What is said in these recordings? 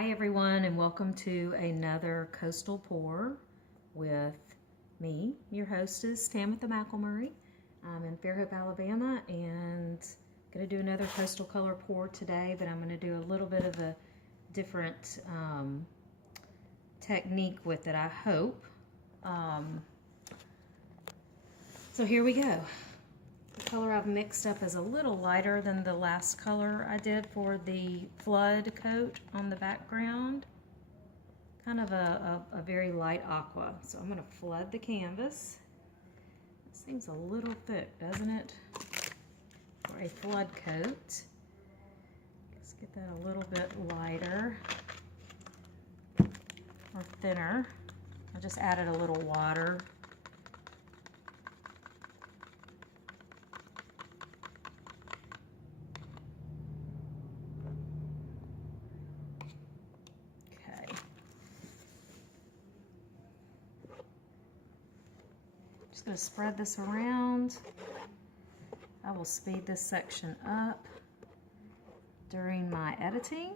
Hi everyone, and welcome to another coastal pour with me, your hostess, Tamatha McElmurray. I'm in Fairhope, Alabama, and I'm going to do another coastal color pour today, but I'm going to do a little bit of a different technique with it, I hope. So here we go. The color I've mixed up is a little lighter than the last color I did for the flood coat on the background. Kind of a very light aqua. So I'm going to flood the canvas. It seems a little thick, doesn't it? For a flood coat. Let's get that a little bit lighter or thinner. I just added a little water. Just going to spread this around. I will speed this section up during my editing.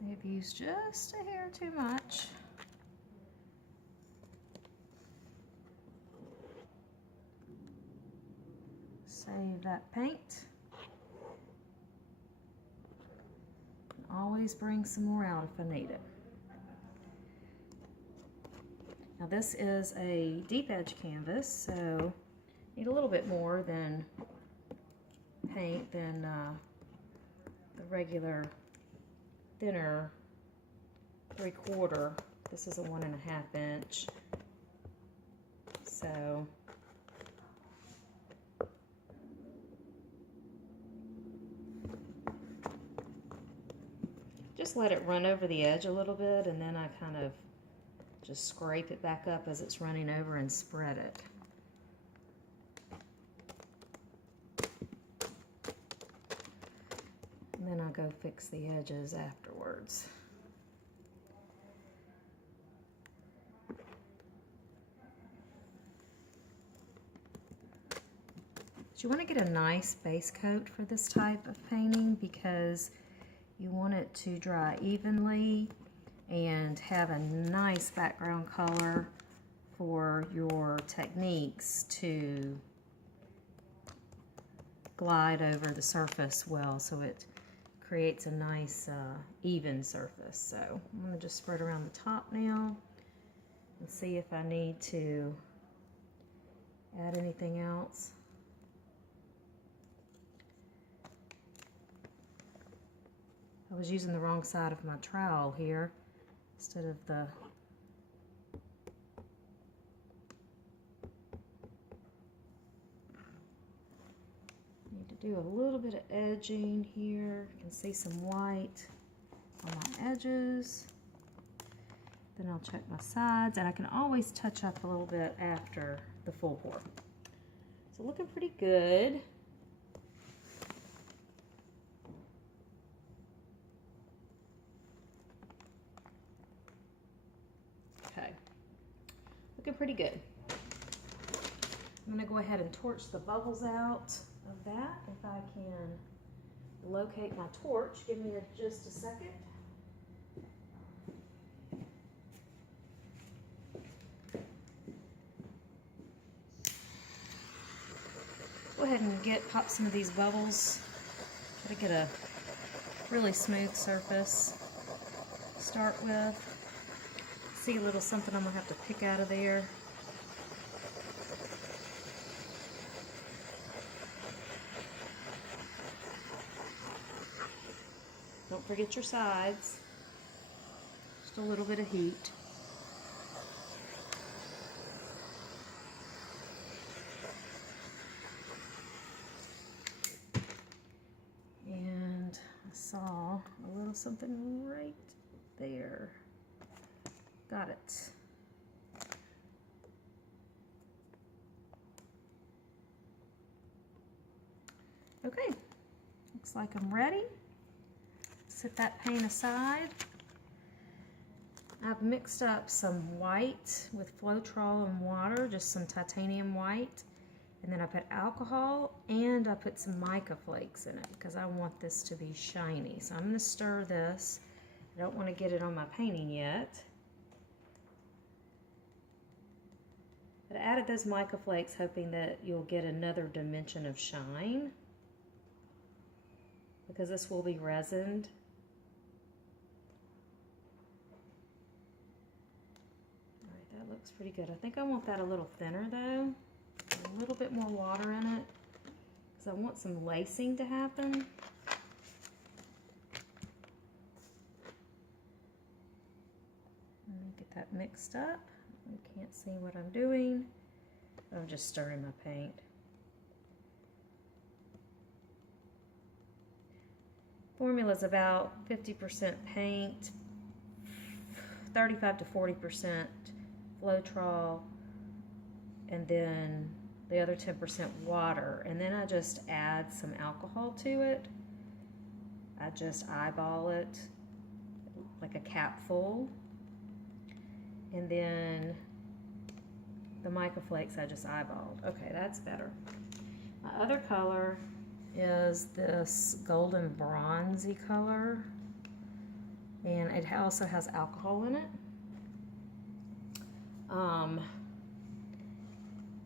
May have used just a hair too much. Save that paint. Always bring some more out if I need it. Now this is a deep edge canvas, so need a little bit more than paint than the regular thinner 3/4. This is a 1.5 inch. So just let it run over the edge a little bit, and then I kind of just scrape it back up as it's running over and spread it. And then I'll go fix the edges afterwards. But you want to get a nice base coat for this type of painting because you want it to dry evenly and have a nice background color for your techniques to glide over the surface well, so it creates a nice even surface. So I'm going to just spread around the top now and see if I need to add anything else. I was using the wrong side of my trowel here instead of the need to do a little bit of edging here. You can see some white on my edges. Then I'll check my sides, and I can always touch up a little bit after the full pour. So looking pretty good. Okay, looking pretty good. I'm going to go ahead and torch the bubbles out of that. If I can locate my torch, give me just a second. Go ahead and pop some of these bubbles. Try to get a really smooth surface to start with. See a little something I'm going to have to pick out of there. Don't forget your sides. Just a little bit of heat. And I saw a little something right there. Got it. Okay, looks like I'm ready. Set that paint aside. I've mixed up some white with Floetrol and water, just some titanium white, And then I put alcohol and I put some mica flakes in it because I want this to be shiny. So I'm going to stir this. I don't want to get it on my painting yet. But I added those mica flakes hoping that you'll get another dimension of shine because this will be resined. All right, that looks pretty good. I think I want that a little thinner though. A little bit more water in it because I want some lacing to happen. Let me get that mixed up. You can't see what I'm doing. I'm just stirring my paint. Formula is about 50% paint, 35 to 40% Floetrol, and then the other 10% water. And then I just add some alcohol to it. I just eyeball it like a cap full. And then the mica flakes I just eyeballed. Okay, that's better. My other color is this golden bronzy color. And it also has alcohol in it.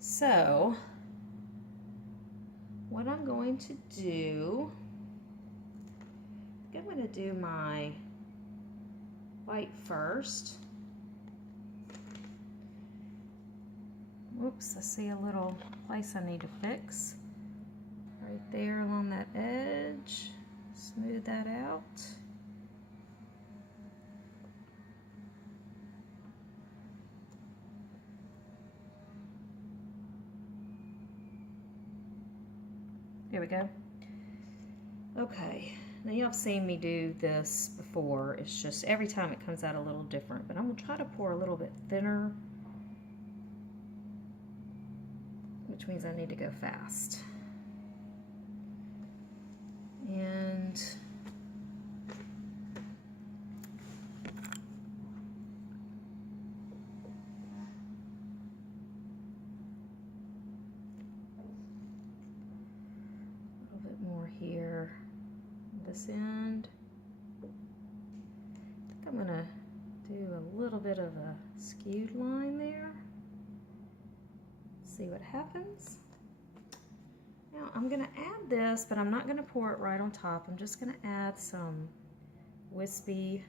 So, what I'm going to do, I'm going to do my white first. Whoops, I see a little place I need to fix. Right there along that edge. Smooth that out. There we go. Okay, now y'all have seen me do this before. It's just every time it comes out a little different, but I'm gonna try to pour a little bit thinner, which means I need to go fast. And a little bit more here, this end. I think I'm gonna do a little bit of a skewed line there. See what happens. Now I'm going to add this, but I'm not going to pour it right on top. I'm just going to add some wispy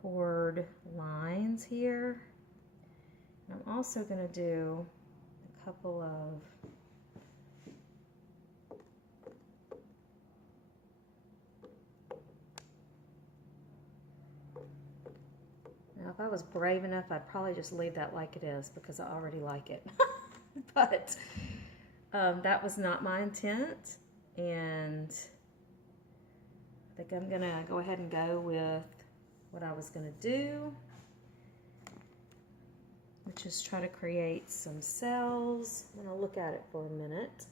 poured lines here. And I'm also going to do a couple of now if I was brave enough, I'd probably just leave that like it is because I already like it. But that was not my intent, and I think I'm gonna go ahead and go with what I was gonna do, which is try to create some cells. I'm gonna look at it for a minute.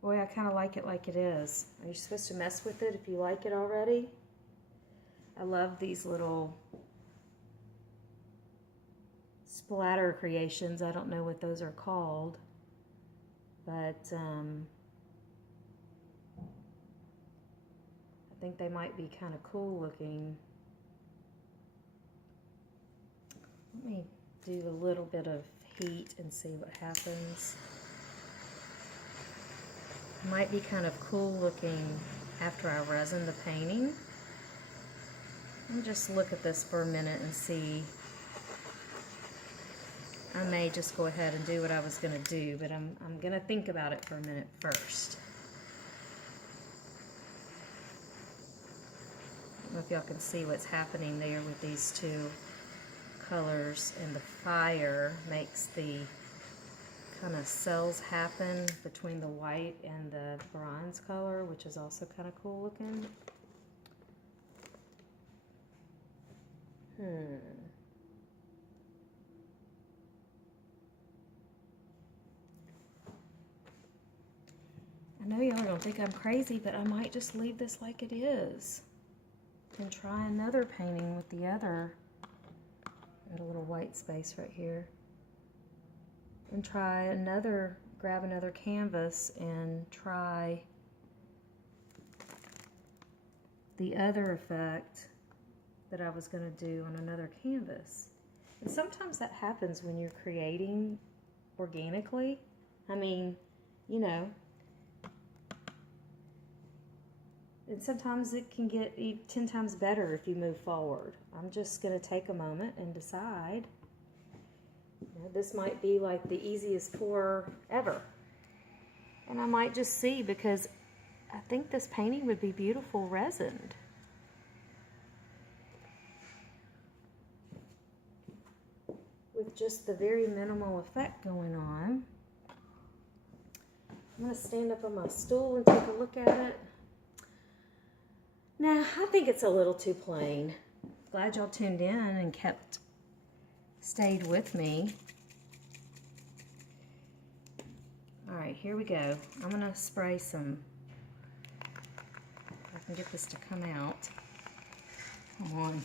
Boy, I kind of like it is. Are you supposed to mess with it if you like it already? I love these little splatter creations. I don't know what those are called, but I think they might be kind of cool looking. Let me do a little bit of heat and see what happens. Might be kind of cool looking after I resin the painting. Let me just look at this for a minute and see. I may just go ahead and do what I was going to do, but I'm going to think about it for a minute first. I don't know if y'all can see what's happening there with these two colors, and the fire makes the kind of cells happen between the white and the bronze color, which is also kind of cool looking. I know y'all are going to don't think I'm crazy, but I might just leave this like it is and try another painting with the other. Got a little white space right here. And try another, grab another canvas and try the other effect that I was going to do on another canvas. And sometimes that happens when you're creating organically. I mean, you know, and sometimes it can get 10 times better if you move forward. I'm just going to take a moment and decide. You know, this might be like the easiest pour ever. And I might just see, because I think this painting would be beautiful resined. With just the very minimal effect going on. I'm going to stand up on my stool and take a look at it. Nah, I think it's a little too plain. Glad y'all tuned in and stayed with me. All right, here we go. I'm gonna spray some, if I can get this to come out. Come on.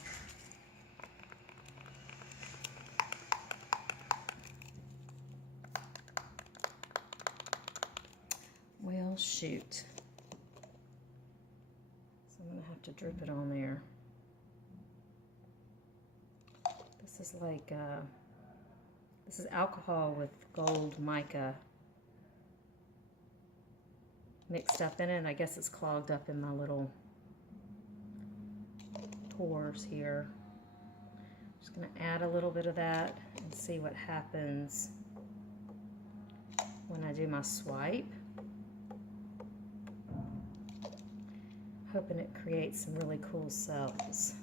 Well, shoot. So I'm gonna have to drip it on there. This is like, this is alcohol with gold mica mixed up in it. I guess it's clogged up in my little pores here. Just gonna add a little bit of that and see what happens when I do my swipe. Hoping it creates some really cool cells.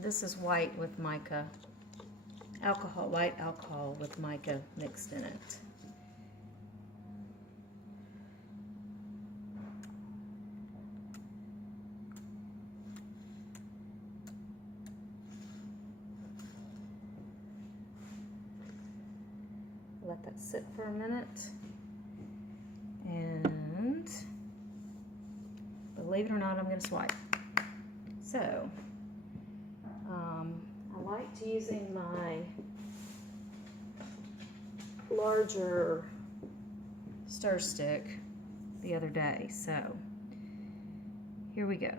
This is white with mica, alcohol, white alcohol with mica mixed in it. Let that sit for a minute. And believe it or not, I'm going to swipe. So, I liked using my larger stir stick the other day, so here we go.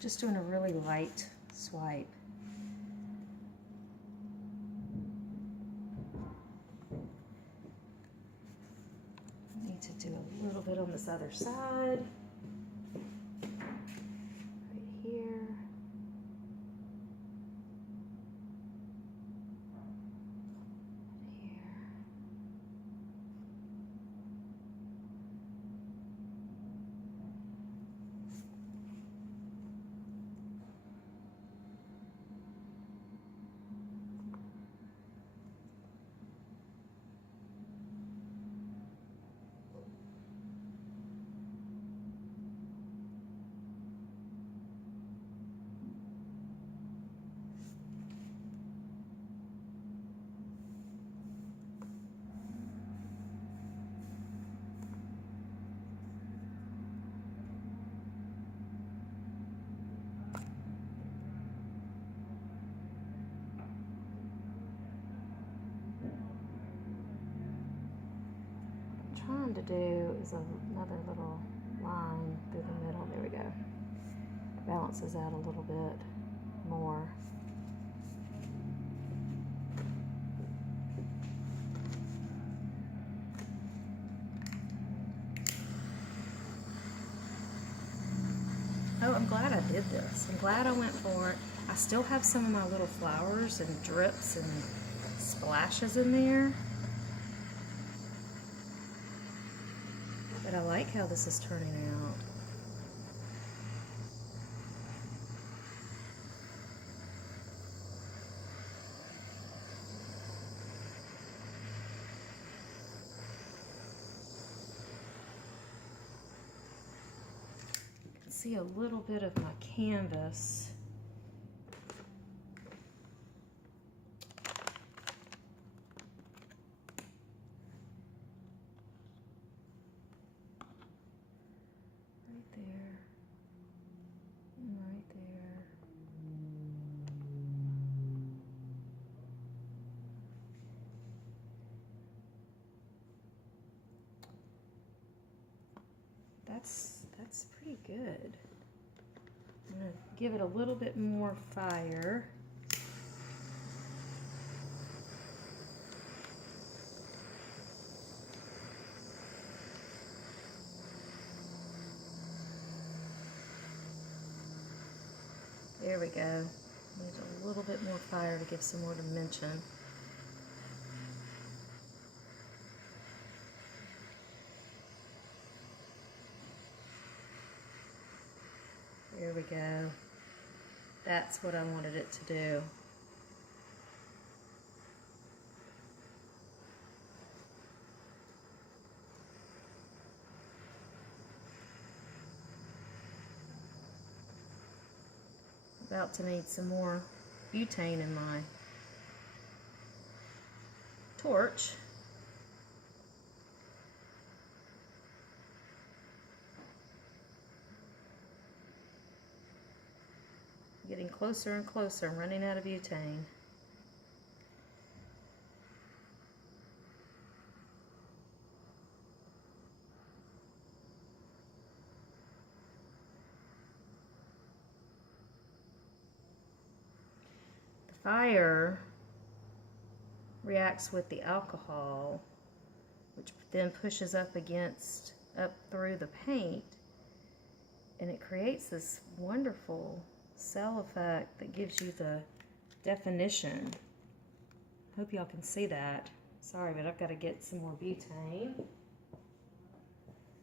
Just doing a really light swipe. Need to do a little bit on this other side. Right here. Trying to do is another little line through the middle. There we go. Balances out a little bit more. I'm glad I did this. I'm glad I went for it. I still have some of my little flowers and drips and splashes in there. But I like how this is turning out. You can see a little bit of my canvas. That's pretty good. I'm going to give it a little bit more fire. There we go. Need a little bit more fire to give some more dimension. There we go. That's what I wanted it to do. About to need some more butane in my torch. Getting closer and closer. I'm running out of butane. The fire reacts with the alcohol, which then pushes up through the paint, and it creates this wonderful cell effect that gives you the definition. Hope y'all can see that. Sorry, but I've got to get some more butane.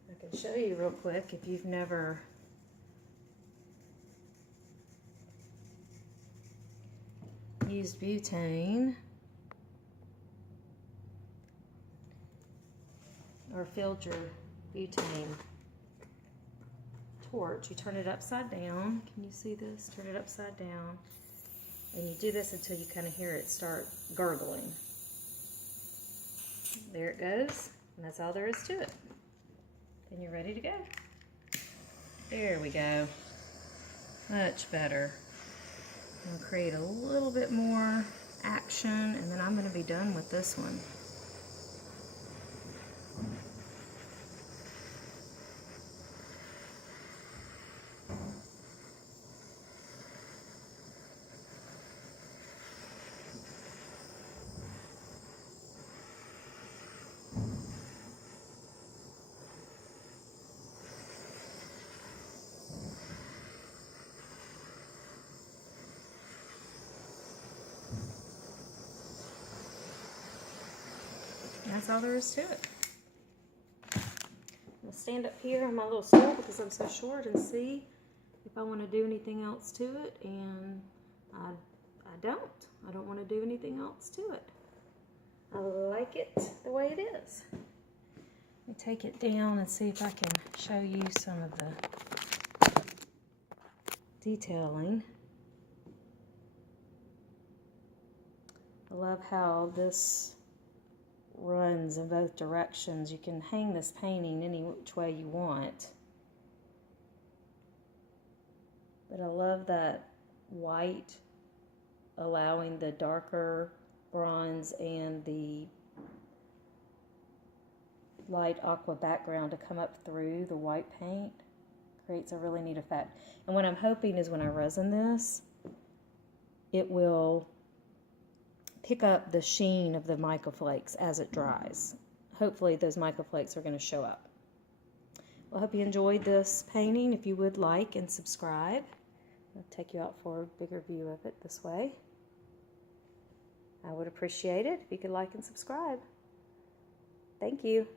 I can show you real quick if you've never used butane or filled your butane torch. You turn it upside down. Can you see this? Turn it upside down. And you do this until you kind of hear it start gurgling. There it goes. And that's all there is to it. And you're ready to go. There we go. Much better. I'm going to create a little bit more action, and then I'm going to be done with this one. That's all there is to it. I'm going to stand up here on my little stool because I'm so short and see if I want to do anything else to it, and I don't. I don't want to do anything else to it. I like it the way it is. Let me take it down and see if I can show you some of the detailing. I love how this runs in both directions. You can hang this painting any which way you want. But I love that white allowing the darker bronze and the light aqua background to come up through the white paint. Creates a really neat effect. And what I'm hoping is when I resin this, it will pick up the sheen of the mica flakes as it dries. Hopefully those mica flakes are going to show up. Well, I hope you enjoyed this painting. If you would like and subscribe, I'll take you out for a bigger view of it this way. I would appreciate it if you could like and subscribe. Thank you.